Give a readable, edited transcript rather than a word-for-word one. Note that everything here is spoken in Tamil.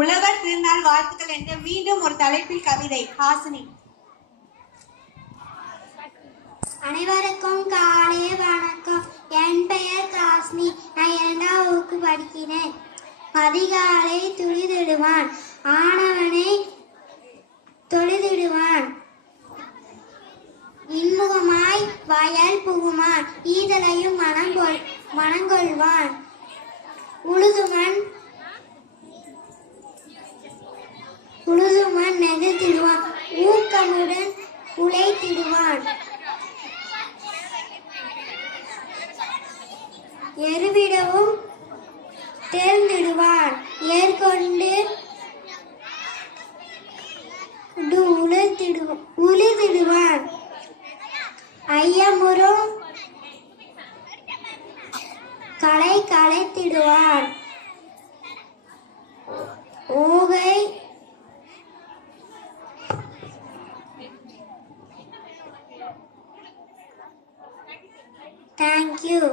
உழவர் திருநாள் வாழ்த்துக்கள் என்ற மீண்டும் ஒரு தலைப்பில் கவிதை. ஹாசினி. அனைவருக்கும் காலை வணக்கம். என் பெயர் காஸ்னி. நான் 2ஆம் வகுப்பு படிக்கிறேன். அதிகாலை துளிதிடுவான், ஆனவனை தொழுதிடுவான். இன்முகமாய் வயல் புகுமான், ஈதலையும் மனங்கொள்வான். உழுதுமன் நெகிழ்த்திடுவான், ஊக்கமுடன் உழைத்திடுவான். எருவிடவும் தேர்ந்திடுவான், ஏற்கொண்டு உழுதிடுவான். ஐயமுறும் களை களைத்திடுவான். ஓகை Thank you.